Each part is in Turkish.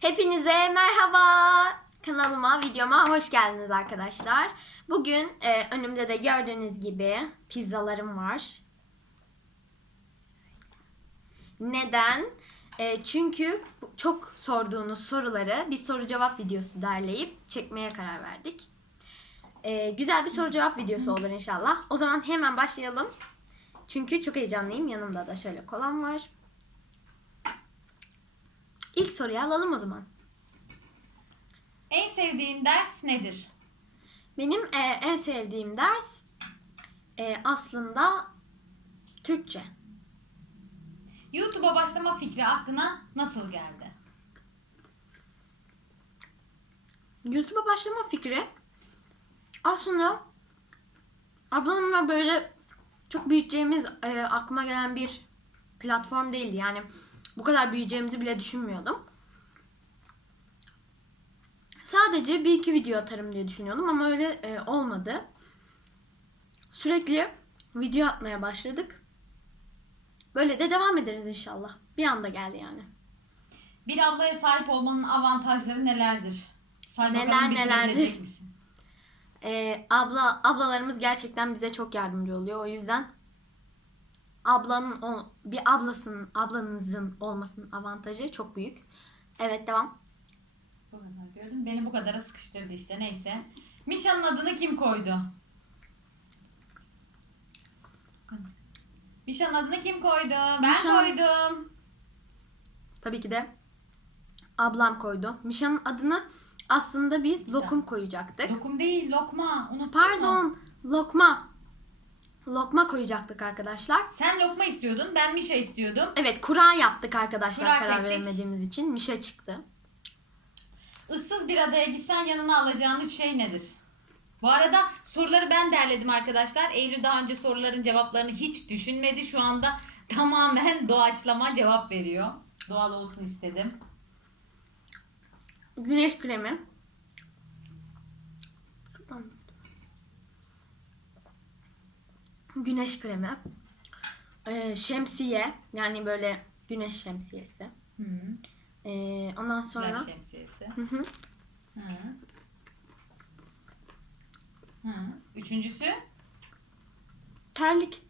Hepinize merhaba. Kanalıma, videoma hoş geldiniz arkadaşlar. Bugün e, önümde de gördüğünüz gibi pizzalarım var. Neden? E, çünkü çok sorduğunuz soruları bir soru cevap videosu derleyip çekmeye karar verdik. E, güzel bir soru cevap videosu olur inşallah. O zaman hemen başlayalım. Çünkü çok heyecanlıyım. Yanımda da şöyle kolam var. İlk soruyu alalım o zaman. En sevdiğin ders nedir? Benim e, en sevdiğim ders e, aslında Türkçe. YouTube'a başlama fikri aklına nasıl geldi? YouTube'a başlama fikri aslında ablamla böyle çok büyüyeceğimiz e, aklıma gelen bir platform değildi. Yani bu kadar büyüyeceğimizi bile düşünmüyordum. Sadece bir iki video atarım diye düşünüyordum ama öyle e, olmadı. Sürekli video atmaya başladık. Böyle de devam ederiz inşallah. Bir anda geldi yani. Bir ablaya sahip olmanın avantajları nelerdir? Say Neler nelerdir? misin? Ee, abla ablalarımız gerçekten bize çok yardımcı oluyor. O yüzden ablanın bir ablasının ablanızın olmasının avantajı çok büyük. Evet devam. Bu kadar gördüm. Beni bu kadara sıkıştırdı işte neyse. Mişa'nın adını kim koydu? Mişa'nın adını kim koydu? Ben Mişa- koydum. Tabii ki de ablam koydu. Mişa'nın adını aslında biz lokum koyacaktık. Lokum değil lokma. Unuttun mu? Pardon, lokma. Lokma koyacaktık arkadaşlar. Sen lokma istiyordun. Ben Mişa istiyordum. Evet, kura yaptık arkadaşlar Kura karar çektik. veremediğimiz için. Mişa çıktı. Issız bir adaya gitsen yanına alacağın üç şey nedir? Bu arada soruları ben derledim arkadaşlar. Eylül daha önce soruların cevaplarını hiç düşünmedi. Şu anda tamamen doğaçlama cevap veriyor. Doğal olsun istedim. Güneş kremi. Güneş kremi. Ee, şemsiye. Yani böyle güneş şemsiyesi. Hı. Ee, ondan sonra... Flash şemsiyesi. Hı hı. Hı. Hı. Üçüncüsü Terlik.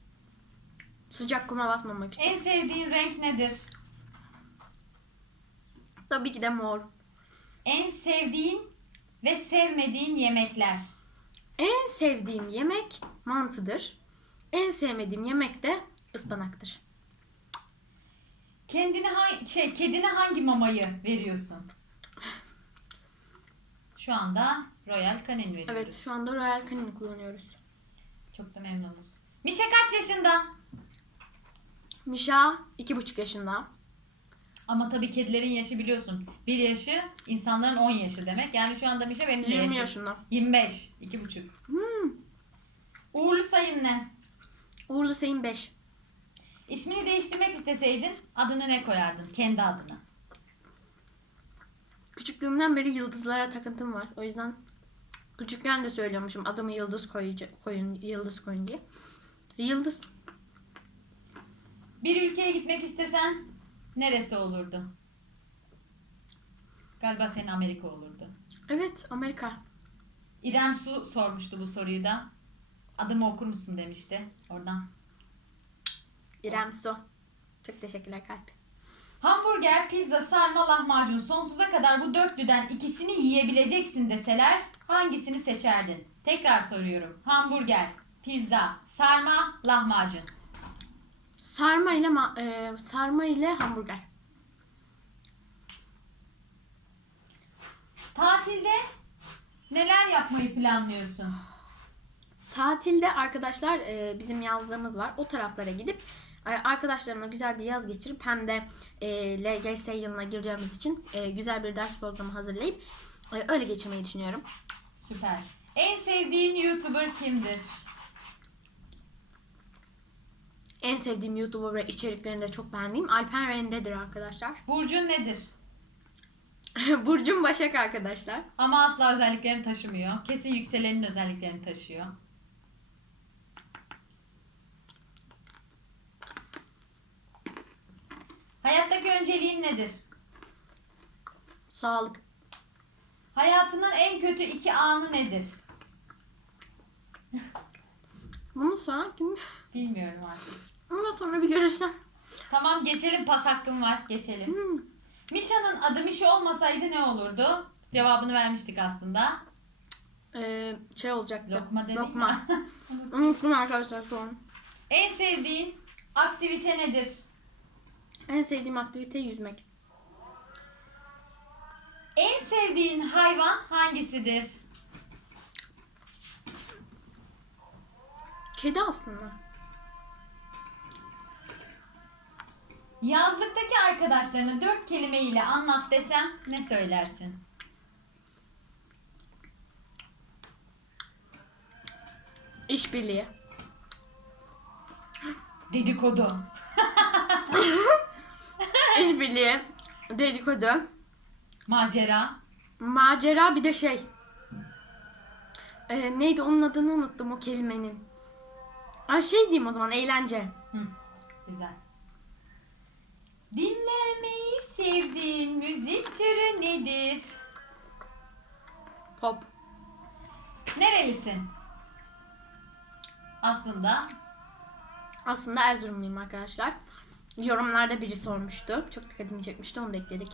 Sıcak kuma basmamak için. en sevdiğin renk nedir? Tabii ki de mor. En sevdiğin ve sevmediğin yemekler. En sevdiğim yemek mantıdır. En sevmediğim yemek de ıspanaktır. Kendine hangi şey kedine hangi mamayı veriyorsun? Şu anda Royal Canin veriyoruz. Evet şu anda Royal Canin'i kullanıyoruz. Çok da memnunuz. Mişe kaç yaşında? Mişa iki buçuk yaşında. Ama tabii kedilerin yaşı biliyorsun. Bir yaşı insanların 10 yaşı demek. Yani şu anda Mişe benim de 20 yaşım. yaşında. 25. 2,5. Hmm. Uğurlu sayın ne? Uğurlu Sayın 5. İsmini değiştirmek isteseydin adını ne koyardın? Kendi adını. Küçüklüğümden beri yıldızlara takıntım var. O yüzden küçükken de söylüyormuşum adımı yıldız koyucu, koyun, yıldız koyun diye. Yıldız. Bir ülkeye gitmek istesen neresi olurdu? Galiba senin Amerika olurdu. Evet Amerika. İrem Su sormuştu bu soruyu da. Adımı okur musun demişti. Oradan. İrem Su. Çok teşekkürler kalp. Hamburger, pizza, sarma, lahmacun sonsuza kadar bu dörtlüden ikisini yiyebileceksin deseler hangisini seçerdin? Tekrar soruyorum. Hamburger, pizza, sarma, lahmacun. Sarma ile ma- e, sarma ile hamburger. Tatilde neler yapmayı planlıyorsun? Tatilde arkadaşlar e, bizim yazlığımız var. O taraflara gidip e, arkadaşlarımla güzel bir yaz geçirip hem de e, LGS yılına gireceğimiz için e, güzel bir ders programı hazırlayıp e, öyle geçirmeyi düşünüyorum. Süper. En sevdiğin YouTuber kimdir? En sevdiğim YouTuber ve içeriklerini de çok beğendiğim Alpen Rende'dir arkadaşlar. Burcun nedir? Burcum Başak arkadaşlar. Ama asla özelliklerini taşımıyor. Kesin yükselenin özelliklerini taşıyor. Önceliğin nedir? Sağlık. Hayatının en kötü iki anı nedir? Bunu sonra kim? Bilmiyorum artık. Ondan sonra bir görürsem. Tamam geçelim pas hakkım var. Geçelim. Hmm. Mişa'nın adı Mişa olmasaydı ne olurdu? Cevabını vermiştik aslında. Ee, şey olacaktı. Lokma dedin Lokma. Unuttum arkadaşlar an. en sevdiğin aktivite nedir? En sevdiğim aktivite yüzmek. En sevdiğin hayvan hangisidir? Kedi aslında. Yazlıktaki arkadaşlarını dört kelimeyle anlat desem ne söylersin? İşbirliği. Dedikodu. İşbirliği. Dedikodu. Macera. Macera bir de şey. Ee, neydi onun adını unuttum o kelimenin. Aa, şey diyeyim o zaman eğlence. Hı, güzel. Dinlemeyi sevdiğin müzik türü nedir? Pop. Nerelisin? Aslında Aslında Erzurumluyum arkadaşlar. Yorumlarda biri sormuştu. Çok dikkatimi çekmişti onu da ekledik.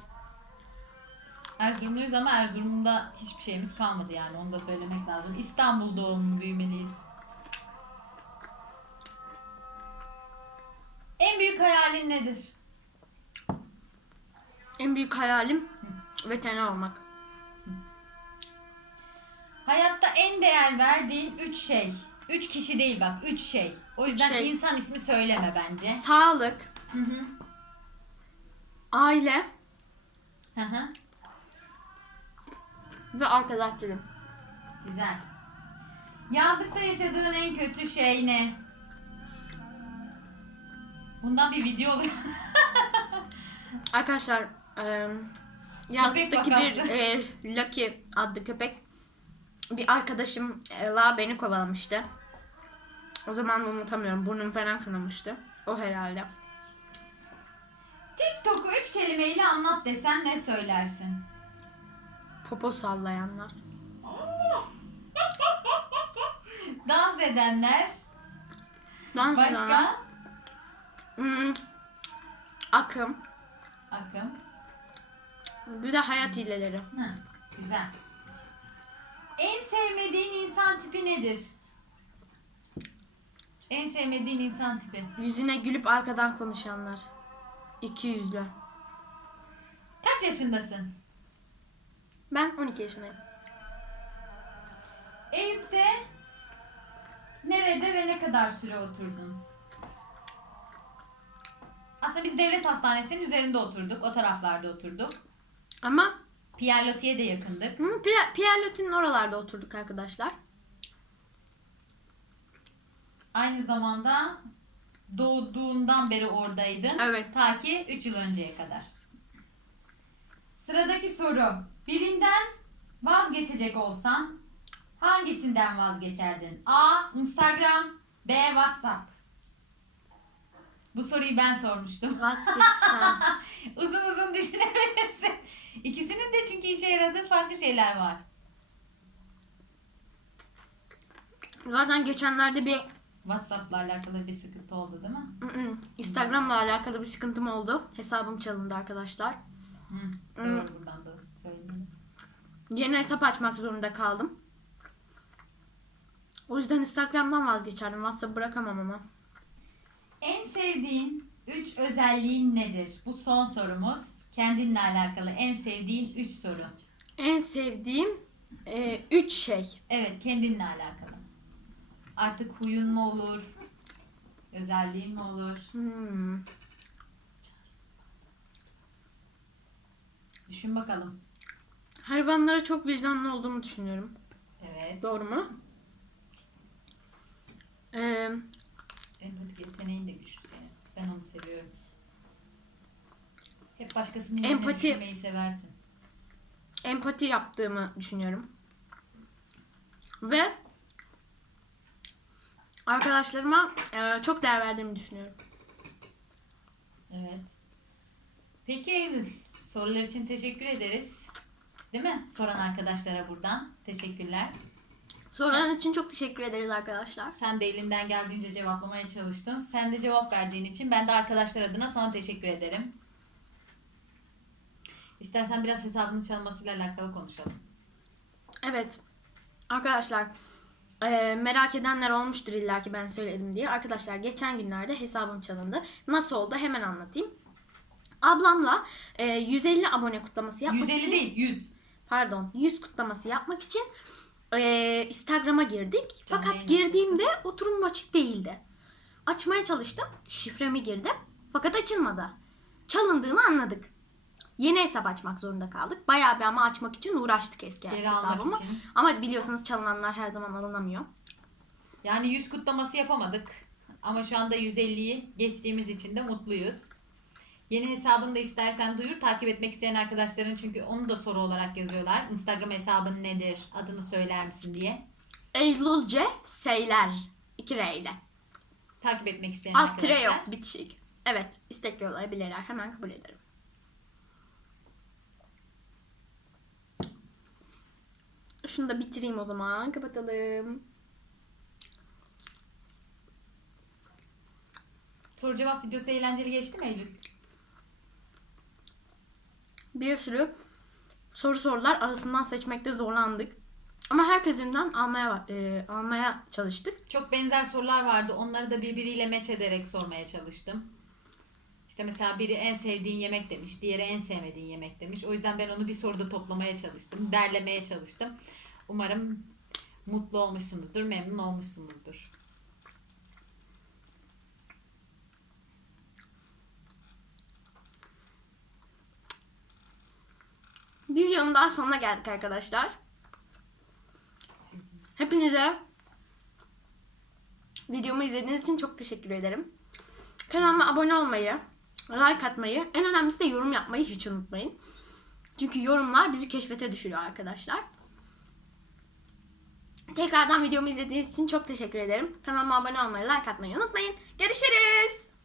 Erzurumluyuz ama Erzurum'da hiçbir şeyimiz kalmadı yani onu da söylemek lazım. İstanbul doğumlu büyümeliyiz. En büyük hayalin nedir? En büyük hayalim veteriner olmak. Hayatta en değer verdiğin üç şey. Üç kişi değil bak, üç şey. O yüzden Şey. insan ismi söyleme bence. Sağlık, Hı hı. aile Hı hı. ve arkadaşlarım. Güzel. Yazlıkta yaşadığın en kötü şey ne? Bundan bir video Arkadaşlar e, yazlıktaki bir vakası. e, Lucky adlı köpek bir arkadaşımla beni kovalamıştı. O zaman unutamıyorum. Burnum falan kanamıştı. O herhalde. TikTok'u üç kelimeyle anlat desem ne söylersin? Popo sallayanlar. Dans edenler. Dans edenler. Başka? Hmm, akım. Akım. Bir de hayat hileleri. Hı, güzel. En sevmediğin insan tipi nedir? En sevmediğin insan tipi. Yüzüne gülüp arkadan konuşanlar. İki yüzlü. Kaç yaşındasın? Ben 12 yaşındayım. Eyüp'te nerede ve ne kadar süre oturdun? Aslında biz devlet hastanesinin üzerinde oturduk. O taraflarda oturduk. Ama Pierre Loti'ye de yakındık. hı, Pierre, Pierre Loti'nin oralarda oturduk arkadaşlar. Aynı zamanda doğduğundan beri oradaydın. Evet. Ta ki 3 yıl önceye kadar. Sıradaki soru. Birinden vazgeçecek olsan hangisinden vazgeçerdin? A. Instagram B. WhatsApp Bu soruyu ben sormuştum. Vazgeçsem. uzun uzun düşünebilirsin. İkisinin de çünkü işe yaradığı farklı şeyler var. Zaten geçenlerde bir WhatsApp'la alakalı bir sıkıntı oldu değil mi? Instagram'la alakalı bir sıkıntım oldu. Hesabım çalındı arkadaşlar. Hı. Doğru buradan da söyledim. Yeni hesap açmak zorunda kaldım. O yüzden Instagram'dan vazgeçerdim. WhatsApp bırakamam ama. En sevdiğin 3 özelliğin nedir? Bu son sorumuz. Kendinle alakalı en sevdiğin 3 soru. En sevdiğim e, üç şey. Evet, kendinle alakalı. Artık huyun mu olur? Özelliğin mi olur? Hmm. Düşün bakalım. Hayvanlara çok vicdanlı olduğumu düşünüyorum. Evet. Doğru mu? Ee, Empati yeteneğin de güçlü senin. Ben onu seviyorum. Hep başkasının yerine Empati- düşünmeyi seversin. empati yaptığımı düşünüyorum. Ve arkadaşlarıma e, çok değer verdiğimi düşünüyorum. Evet. Peki Eylül, sorular için teşekkür ederiz. Değil mi? Soran arkadaşlara buradan. Teşekkürler. Sorularınız için çok teşekkür ederiz arkadaşlar. Sen de elinden geldiğince cevaplamaya çalıştın. Sen de cevap verdiğin için ben de arkadaşlar adına sana teşekkür ederim. İstersen biraz hesabının çalmasıyla alakalı konuşalım. Evet. Arkadaşlar eee, merak edenler olmuştur illa ki ben söyledim diye. Arkadaşlar geçen günlerde hesabım çalındı. Nasıl oldu hemen anlatayım. Ablamla eee, 150 abone kutlaması yapmak 150 için değil 100. pardon 100 kutlaması yapmak için eee, Instagram'a girdik. Canlı Fakat girdiğimde oturum açık değildi. Açmaya çalıştım. Şifremi girdim. Fakat açılmadı. Çalındığını anladık. Yeni hesap açmak zorunda kaldık. Bayağı bir ama açmak için uğraştık eski Geri hesabımı. için. Ama biliyorsunuz çalınanlar her zaman alınamıyor. Yani 100 kutlaması yapamadık. Ama şu anda 150'yi geçtiğimiz için de mutluyuz. Yeni hesabını da istersen duyur. Takip etmek isteyen arkadaşların çünkü onu da soru olarak yazıyorlar. Instagram hesabın nedir? Adını söyler misin diye. Eylülce Seyler. 2 R ile. Takip etmek isteyen Alt tire arkadaşlar. yok bitişik. Evet istek yollayabilirler. Hemen kabul ederim. Şunu da bitireyim o zaman. Kapatalım. Soru cevap videosu eğlenceli geçti mi Eylül? Bir sürü soru sorular arasından seçmekte zorlandık. Ama herkesinden almaya e, almaya çalıştık. Çok benzer sorular vardı. Onları da birbiriyle meç ederek sormaya çalıştım. İşte mesela biri en sevdiğin yemek demiş, diğeri en sevmediğin yemek demiş. O yüzden ben onu bir soruda toplamaya çalıştım, derlemeye çalıştım. Umarım mutlu olmuşsunuzdur, memnun olmuşsunuzdur. Bir videonun daha sonuna geldik arkadaşlar. Hepinize videomu izlediğiniz için çok teşekkür ederim. Kanalıma abone olmayı, like atmayı, en önemlisi de yorum yapmayı hiç unutmayın. Çünkü yorumlar bizi keşfete düşürüyor arkadaşlar. Tekrardan videomu izlediğiniz için çok teşekkür ederim. Kanalıma abone olmayı, like atmayı unutmayın. Görüşürüz.